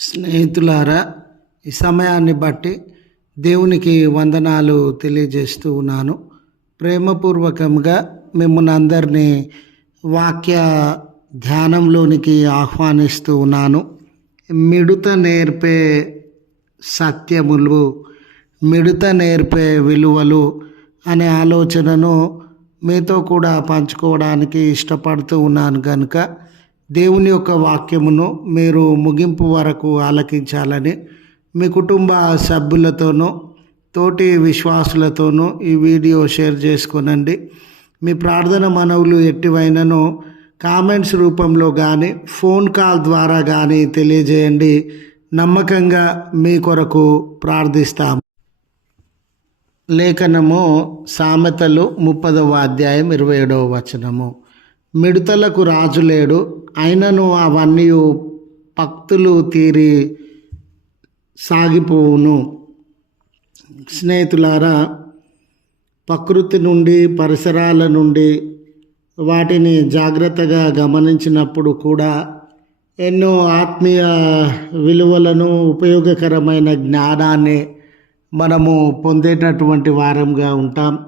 స్నేహితులారా ఈ సమయాన్ని బట్టి దేవునికి వందనాలు తెలియజేస్తూ ఉన్నాను. ప్రేమపూర్వకంగా మిమ్మల్ని అందరినీ వాక్య ధ్యానంలోనికి ఆహ్వానిస్తూ ఉన్నాను. మిడుత నేర్పే సత్యములు మిడత నేర్పే విలువలు అనే ఆలోచనను మీతో కూడా పంచుకోవడానికి ఇష్టపడుతూ ఉన్నాను కనుక దేవుని యొక్క వాక్యమును మీరు ముగింపు వరకు ఆలకించాలని మీ కుటుంబ సభ్యులతోనూ తోటి విశ్వాసులతోనూ ఈ వీడియో షేర్ చేసుకునండి. మీ ప్రార్థన మనవులు ఎట్టివైనను కామెంట్స్ రూపంలో కానీ ఫోన్ కాల్ ద్వారా కానీ తెలియజేయండి. నమ్మకంగా మీ కొరకు ప్రార్థిస్తాం. లేఖనము సామెతలు ముప్పదవ అధ్యాయం ఇరవై ఏడవ వచనము. మిడతలకు రాజు లేడు. అయినను అవన్నీ పక్తులు తీరి సాగిపోవును. స్నేహితులారా ప్రకృతి నుండి పరిసరాల నుండి వాటిని జాగ్రత్తగా గమనించినప్పుడు కూడా ఎన్నో ఆత్మీయ విలువలను ఉపయోగకరమైన జ్ఞానాన్ని మనము పొందేటటువంటి వారంగా ఉంటాం.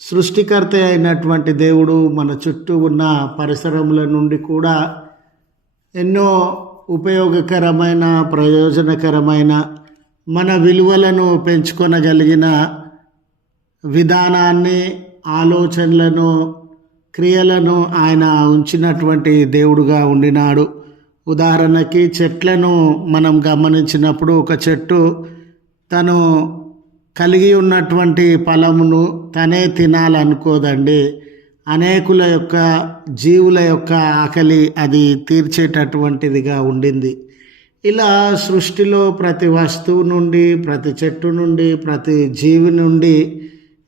సృష్టికర్త అయినటువంటి దేవుడు మన చుట్టూ ఉన్న పరిసరముల నుండి కూడా ఎన్నో ఉపయోగకరమైన ప్రయోజనకరమైన మన విలువలను పెంచుకొనగలిగిన విధానాన్ని ఆలోచనలను క్రియలను ఆయన ఉంచినటువంటి దేవుడుగా ఉండినాడు. ఉదాహరణకి చెట్లను మనం గమనించినప్పుడు ఒక చెట్టు తను కలిగి ఉన్నటువంటి ఫలమును తనే తినాలనుకోదండి. అనేకుల యొక్క జీవుల యొక్క ఆకలి అది తీర్చేటటువంటిదిగా ఉండింది. ఇలా సృష్టిలో ప్రతి వస్తువు నుండి ప్రతి చెట్టు నుండి ప్రతి జీవి నుండి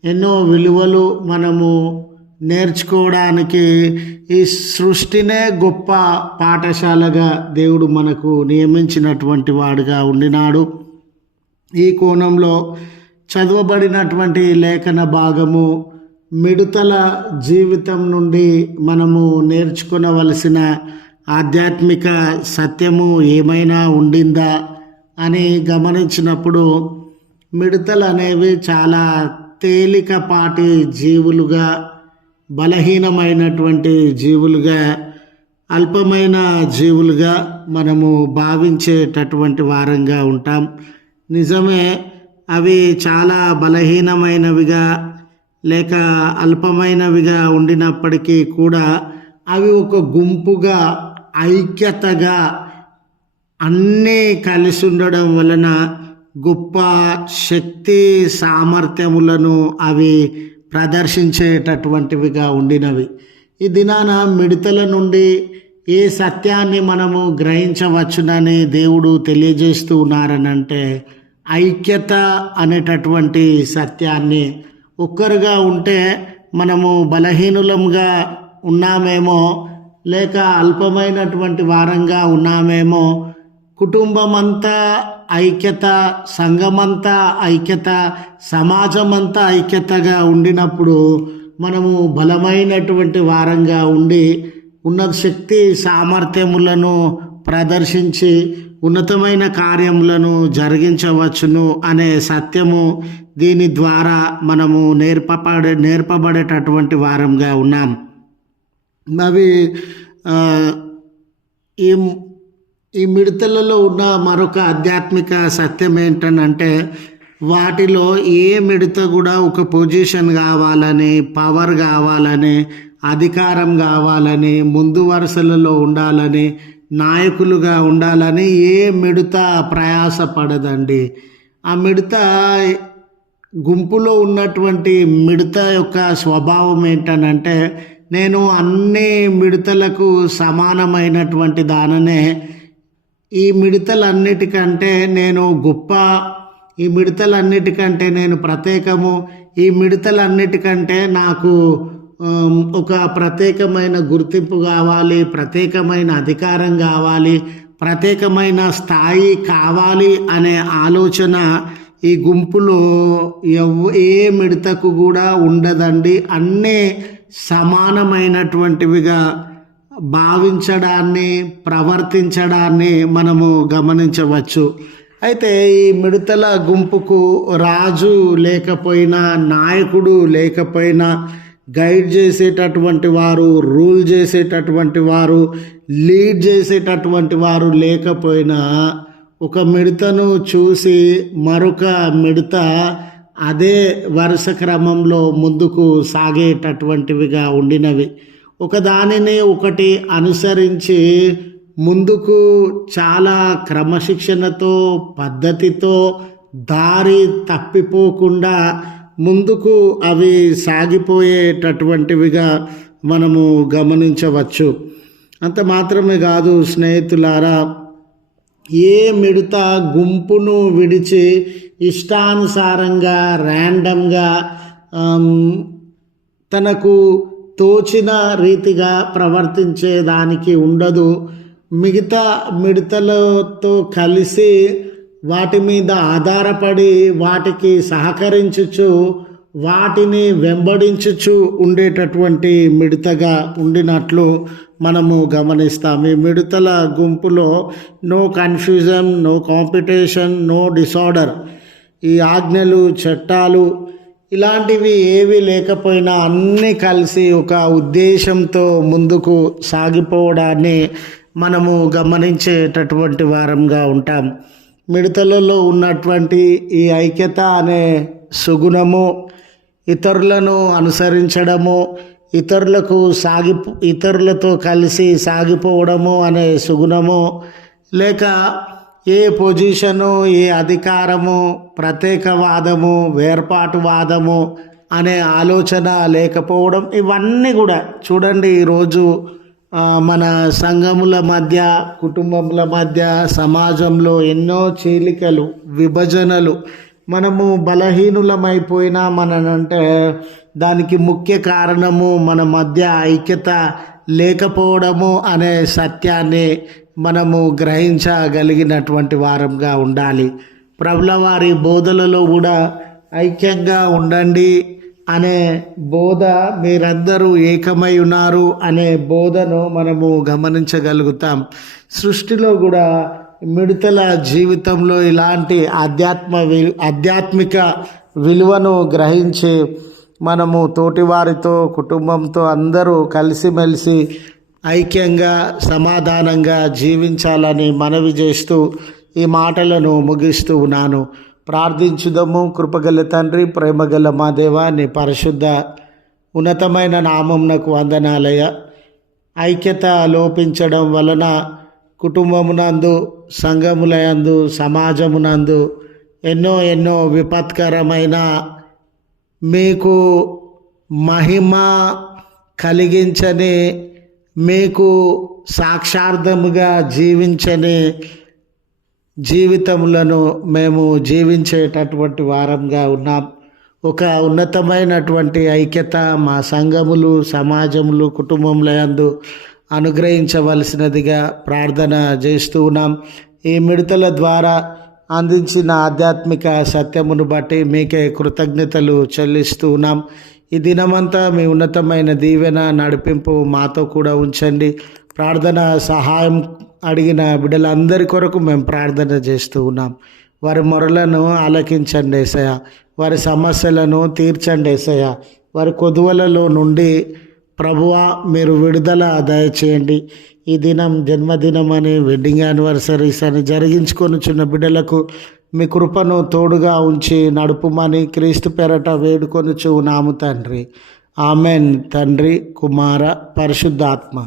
ఎన్నో విలువలు మనము నేర్చుకోవడానికి ఈ సృష్టినే గొప్ప పాఠశాలగా దేవుడు మనకు నియమించినటువంటి వాడుగా ఉండినాడు. ఈ కోణంలో చదవబడినటువంటి లేఖన భాగము మిడతల జీవితం నుండి మనము నేర్చుకునవలసిన ఆధ్యాత్మిక సత్యము ఏమైనా ఉండిందా అని గమనించినప్పుడు మిడతలు అనేవి చాలా తేలికపాటి జీవులుగా బలహీనమైనటువంటి జీవులుగా అల్పమైన జీవులుగా మనము భావించేటటువంటి వారంగా ఉంటాం. నిజమే అవి చాలా బలహీనమైనవిగా లేక అల్పమైనవిగా ఉండినప్పటికీ కూడా అవి ఒక గుంపుగా ఐక్యతగా అన్నీ కలిసి ఉండడం వలన గొప్ప శక్తి సామర్థ్యములను అవి ప్రదర్శించేటటువంటివిగా ఉండినవి. ఈ దినాన మిడతల నుండి ఏ సత్యాన్ని మనము గ్రహించవచ్చునని దేవుడు తెలియజేస్తూ ఉన్నారనంటే ఐక్యత అనేటటువంటి సత్యాన్ని ఒక్కరుగా ఉంటే మనము బలహీనులంగా ఉన్నామేమో లేక అల్పమైనటువంటి వారంగా ఉన్నామేమో కుటుంబం అంతా ఐక్యత సంఘమంతా ఐక్యత సమాజమంతా ఐక్యతగా ఉండినప్పుడు మనము బలమైనటువంటి వారంగా ఉండి ఉన్న శక్తి సామర్థ్యములను ప్రదర్శించి ఉన్నతమైన కార్యములను జరిగించవచ్చును అనే సత్యము దీని ద్వారా మనము నేర్పబడే నేర్పబడేటటువంటి వారంగా ఉన్నాం. అవి ఈ ఈ మిడతలలో ఉన్న మరొక ఆధ్యాత్మిక సత్యం ఏంటనంటే వాటిలో ఏ మిడత కూడా ఒక పొజిషన్ కావాలని పవర్ కావాలని అధికారం కావాలని ముందు వరుసలలో ఉండాలని నాయకులుగా ఉండాలని ఏ మిడత ప్రయాసపడదండి. ఆ మిడత గుంపులో ఉన్నటువంటి మిడత యొక్క స్వభావం ఏంటనంటే నేను అన్ని మిడతలకు సమానమైనటువంటి దాననే. ఈ మిడతలన్నిటికంటే నేను గొప్ప ఈ మిడతలన్నిటికంటే నేను ప్రత్యేకము ఈ మిడతలన్నిటికంటే నాకు ఒక ప్రత్యేకమైన గుర్తింపు కావాలి ప్రత్యేకమైన అధికారం కావాలి ప్రత్యేకమైన స్థాయి కావాలి అనే ఆలోచన ఈ గుంపులో ఎవ్ ఏ మిడతకు కూడా ఉండదండి. అన్నీ సమానమైనటువంటివిగా భావించడాన్ని ప్రవర్తించడాన్ని మనము గమనించవచ్చు. అయితే ఈ మిడతల గుంపుకు రాజు లేకపోయినా నాయకుడు లేకపోయినా గైడ్ చేసేటటువంటి వారు రూల్ చేసేటటువంటి వారు లీడ్ చేసేటటువంటి వారు లేకపోయినా ఒక మిడతను చూసి మరొక మిడత అదే వరుస క్రమంలో ముందుకు సాగేటటువంటివిగా ఉండినవి. ఒకదానిని ఒకటి అనుసరించి ముందుకు చాలా క్రమశిక్షణతో పద్ధతితో దారి తప్పిపోకుండా ముందుకు అవి సాగిపోయేటటువంటివిగా మనము గమనించవచ్చు. అంత మాత్రమే కాదు స్నేహితులారా ఏ మిడత గుంపును విడిచి ఇష్టానుసారంగా ర్యాండమ్గా తనకు తోచిన రీతిగా ప్రవర్తించేదానికి ఉండదు. మిగతా మిడతలతో కలిసి వాటి మీద ఆధారపడి వాటికి సహకరించుచు వాటిని వెంబడించుచు ఉండేటటువంటి మిడతగా ఉండినట్లు మనము గమనిస్తాం. ఈ మిడతల గుంపులో no confusion no competition no disorder ఈ ఆజ్ఞలు చట్టాలు ఇలాంటివి ఏవి లేకపోయినా అన్నీ కలిసి ఒక ఉద్దేశంతో ముందుకు సాగిపోవడాన్ని మనము గమనించేటటువంటి వారంగా ఉంటాం. మిడతలలో ఉన్నటువంటి ఈ ఐక్యత అనే సుగుణము ఇతరులను అనుసరించడము ఇతరులకు సాగి ఇతరులతో కలిసి సాగిపోవడము అనే సుగుణము. లేక ఏ పొజిషను ఏ అధికారము ప్రత్యేకవాదము వేర్పాటువాదము అనే ఆలోచన లేకపోవడం ఇవన్నీ కూడా చూడండి ఈరోజు మన సంఘముల మధ్య కుటుంబముల మధ్య సమాజంలో ఎన్నో చీలికలు విభజనలు మనము బలహీనులమైపోయినా మననంటే దానికి ముఖ్య కారణము మన మధ్య ఐక్యత లేకపోవడము అనే సత్యాన్ని మనము గ్రహించగలిగినటువంటి వారంగా ఉండాలి. ప్రభుల వారి బోధలలో కూడా ఐక్యంగా ఉండండి. అనే బోధ మీరందరూ ఏకమై ఉన్నారు అనే బోధను మనము గమనించగలుగుతాం. సృష్టిలో కూడా మిడతల జీవితంలో ఇలాంటి ఆధ్యాత్మ వి ఆధ్యాత్మిక విలువను గ్రహించి మనము తోటివారితో కుటుంబంతో అందరూ కలిసిమెలిసి ఐక్యంగా సమాధానంగా జీవించాలని మనవి చేస్తూ ఈ మాటలను ముగిస్తూ ఉన్నాను. ప్రార్థించుదము. కృపగల తండ్రి ప్రేమగల మా దేవా నీ పరిశుద్ధ ఉన్నతమైన నామంనకు వందనాలయ ఐక్యత లోపించడం వలన కుటుంబమునందు సంఘములందు సమాజమునందు ఎన్నో ఎన్నో విపత్కరమైన మీకు మహిమ కలిగించని మీకు సాక్షార్థముగా జీవించని జీవితములను మేము జీవించేటటువంటి వారంగా ఉన్నాం. ఒక ఉన్నతమైనటువంటి ఐక్యత మా సంఘములు సమాజములు కుటుంబములందు అనుగ్రహించవలసినదిగా ప్రార్థన చేస్తూ ఉన్నాం. ఈ మిడతల ద్వారా అందించిన ఆధ్యాత్మిక సత్యమును బట్టి మీకే కృతజ్ఞతలు చెల్లిస్తూ ఉన్నాం. ఈ దినమంతా మీ ఉన్నతమైన దీవెన నడిపింపు మాతో కూడా ఉంచండి. ప్రార్థన సహాయం అడిగిన బిడ్డలందరి కొరకు మేము ప్రార్థన చేస్తూ ఉన్నాం. వారి మొరలను ఆలకించండి ఏసయ వారి సమస్యలను తీర్చండి ఏసయ వారి కొదువలలో నుండి ప్రభువా మీరు విడుదల దయచేయండి. ఈ దినం జన్మదినం అని వెడ్డింగ్ యానివర్సరీస్ అని జరిగించుకొని చిన్న బిడ్డలకు మీ కృపను తోడుగా ఉంచి నడుపుమని క్రీస్తు పెరట వేడుకొని నాము తండ్రి. ఆమెన్. తండ్రి కుమార పరిశుద్ధాత్మ.